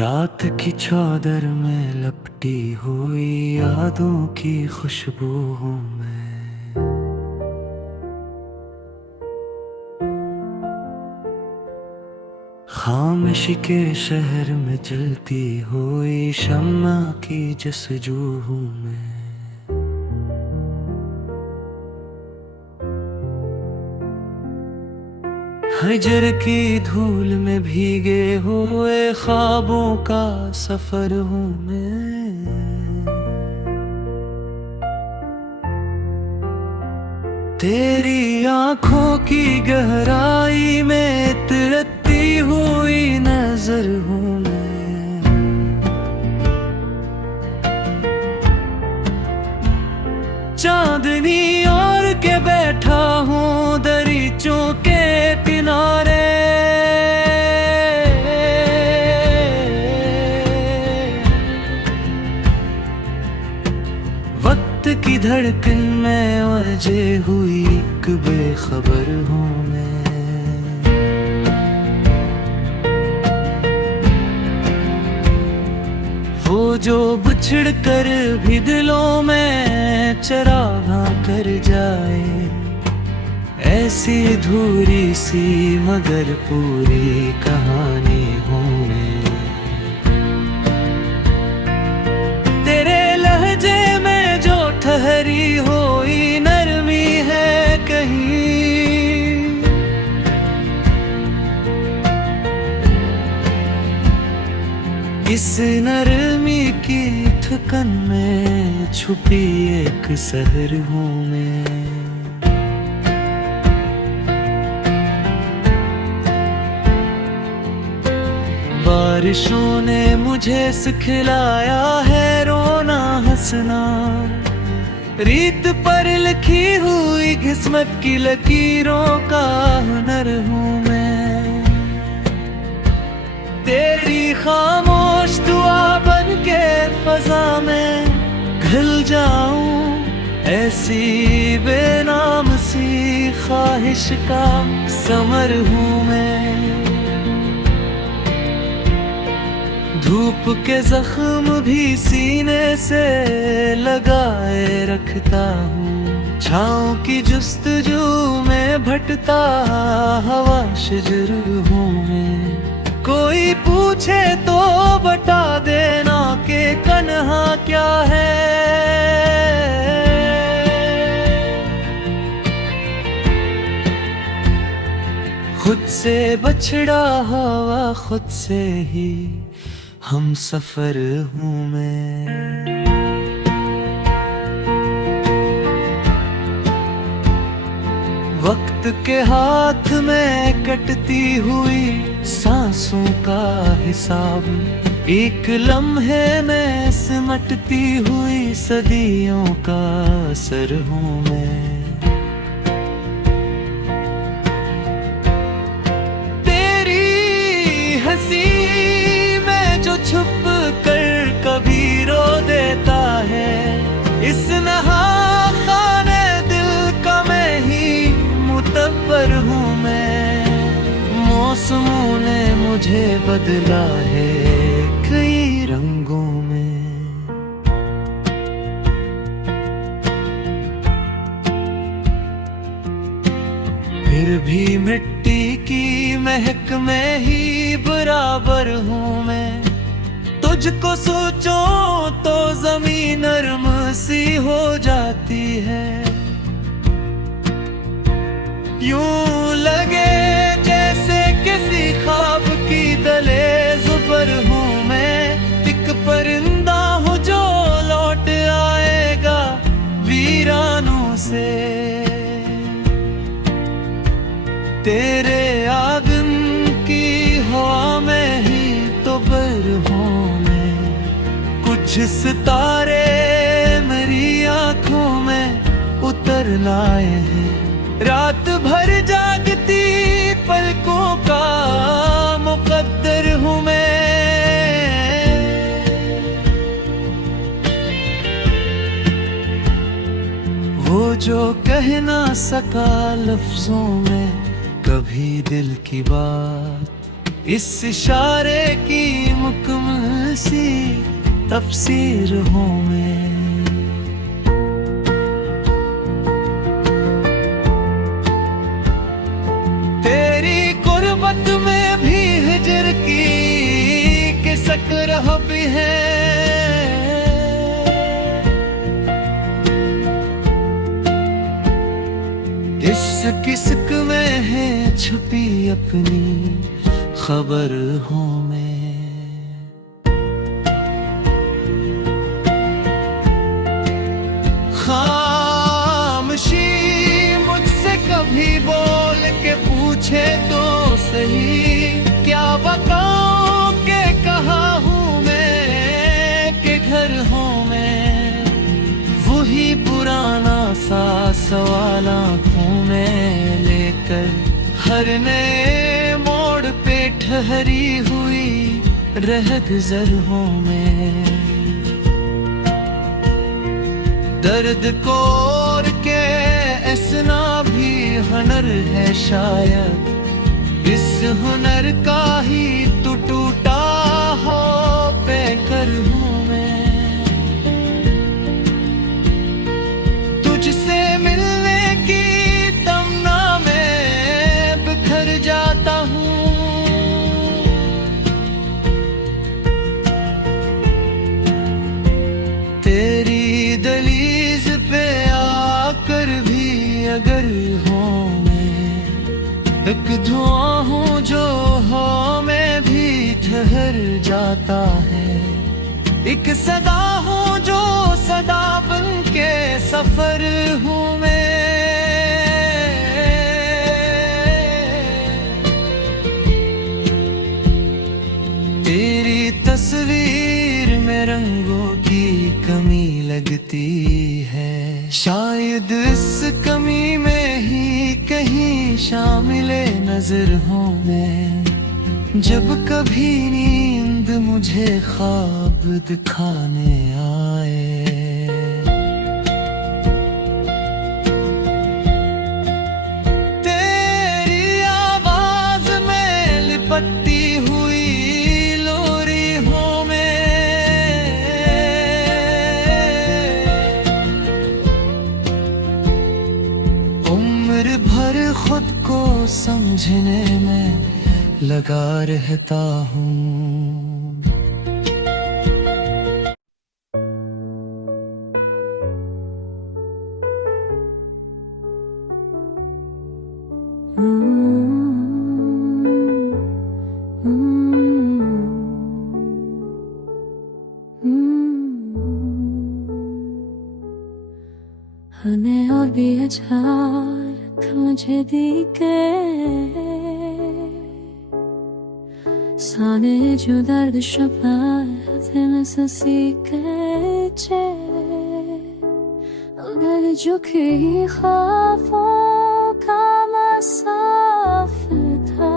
रात की चादर में लपटी हुई यादों की खुशबू हूँ मैं। खामोशी के शहर में जलती हुई शम्मा की जस्तजू हूँ मैं। हजर की धूल में भीगे हुए ख्वाबों का सफर हूँ मैं। तेरी आंखों की गहराई में तिरकती हुई नजर हूँ मैं। चांदनी ओढ़ के बैठा हूँ दरीचों के किनारे। वक्त की धड़कन में उलझे हुई एक बेखबर हूँ मैं। वो जो बिछड़ कर भी दिलों में चरागाह कर जाए, ऐसी अधूरी सी मगर पूरी कहानी हूँ मैं। तेरे लहजे में जो ठहरी हुई नरमी है कहीं, इस नरमी की थकन में छुपी एक सहर हूँ मैं। बारिशों ने मुझे सिखलाया है रोना हंसना, रीत पर लिखी हुई किस्मत की लकीरों का हुनर हूँ मैं। तेरी खामोश दुआ बन के फजा में घिल जाऊं, ऐसी बेनाम सी ख्वाहिश का समर हूँ मैं। धूप के जख्म भी सीने से लगाए रखता हूँ, छाँव की जुस्तजू में भटता हवा शजर हूँ मैं। कोई पूछे तो बता देना कि कन्हा क्या है, खुद से बछड़ा हवा खुद से ही हम सफर हूँ मैं। वक्त के हाथ में कटती हुई सांसों का हिसाब, एक लम्हे में सिमटती हुई सदियों का असर हूँ मैं। तेरी हंसी छुप कर कभी रो देता है, इस नहाखाने दिल का मैं ही मुतब्बर हूँ मैं। मौसमों ने मुझे बदला है कई रंगों में, फिर भी मिट्टी की महक में ही बराबर हूँ मैं। तुझको सोचो तो ज़मीन नर्म सी हो जाती है, यूं लगे जैसे किसी ख्वाब की दलेज़ पर हूँ मैं। एक परिंदा हूँ जो लौट आएगा वीरानों से, तेरे आंगन की हवा में ही तो बर हूँ। कुछ सितारे मेरी आंखों में उतर लाए हैं, रात भर जागती पलकों का मुकद्दर हूँ मैं। वो जो कह ना सका लफ्जों में कभी दिल की बात, इस इशारे की मुकम्मल सी तफसीर हूँ मैं। तेरी गुर्बत में भी हिजर की किसक रह भी है। इस किसक में है छुपी अपनी खबर हूँ मैं। खामोशी मुझसे कभी बोल के पूछे तो सही, क्या बताऊं कि कहाँ हूँ मैं, कि घर हूँ मैं। वही पुराना सा सवाल आँखों में लेकर हर नए मोड़ पे ठहरी हुई रहगुजर हूँ मैं। दर्द को और के ऐसना भी हुनर है शायद, इस हुनर का ही तो टूटा हो पैकर हूँ मैं। तुझसे मिलने की तमन्ना में बिखर जाता हूँ। तेरी दलीज पे आकर भी अगर हूँ मैं, एक धुआं हूँ जो हवा में भी ठहर जाता है। एक सदा हूँ जो सदा बन के सफर हूँ मैं। तेरी तस्वीर में रंगों की कमी लगती है, शायद इस कमी में ही कहीं शामिले नजर हूँ मैं। जब कभी नींद मुझे ख्वाब दिखाने आए, तेरी आवाज में लिपटती हुई लोरी हूँ मैं। उम्र भर खुद को समझने में लगा रहता हूँ। हमें और भी अचार मुझे दिखे साने जो दर्द शफात में सीखे चे अगर जो की ख्वाबों का मसाफिर था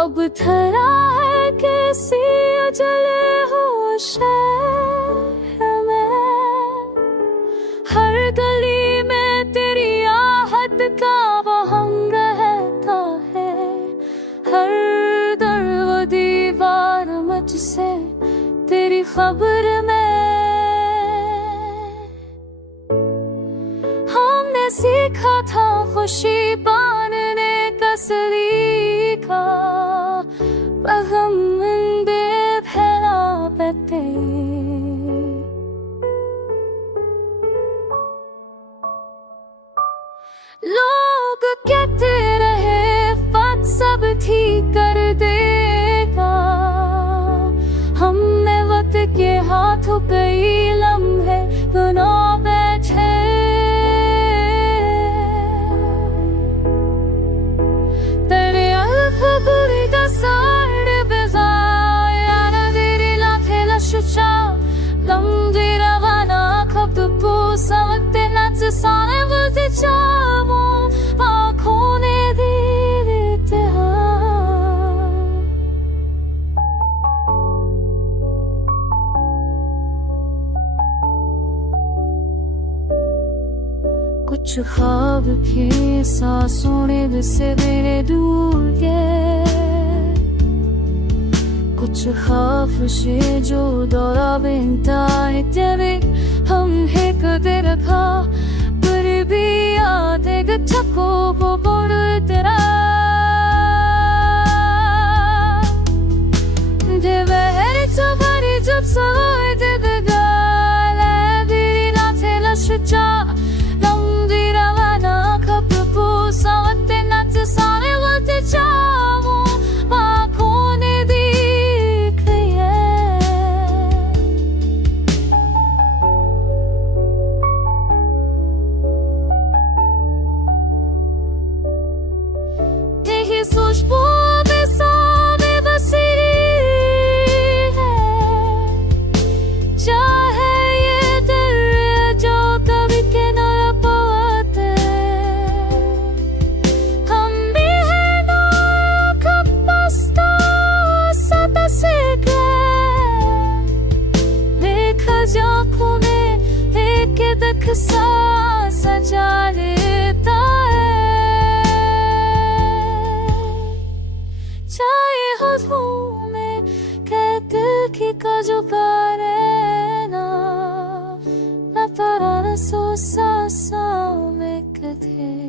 अब थरा है किसी अजले होश में। हर गली में तेरी आहट का वहम रहता है, हर दर व दीवार मुझसे तेरी खबर में। हमने सीखा था खुशी पाने का सलीका, पर हम इन बेफैला बैठे। लोग कहते रहे बात सब ठीक कर देगा, हमने वक्त के हाथों कई लम्हे गुना बैठे। तेरे अलखबरी का साड़ बेजाया तेरी लाथे लशुचा लम्बी रवाना खब तो पूसा वक्त नाच साने वक्त चामो आँखों ने दीते कुछ ख्वाब भी सांसों ने बिसरे दूर गए कुछ खाफशे जो दौरा बिंताए तेरे हम है कदे रखा पर भी याद गच्छको वो बोल तेरा देवहर सवारी जब सवार दे गाला दिरी ना थे लशचा लंबी रवाना खपपू सावते नच सारे वते चामू आँखों ने देख लिया यही सोच बेसाबे बसी है चाहे ये दिल जो कभी के न पाते हम भी है ना खपस्ता सदा से गए देखा जाखों में एक दख सा सजा लेता है चाहे हो में कहते कि कजो पारे ना पारा सो सा में कथे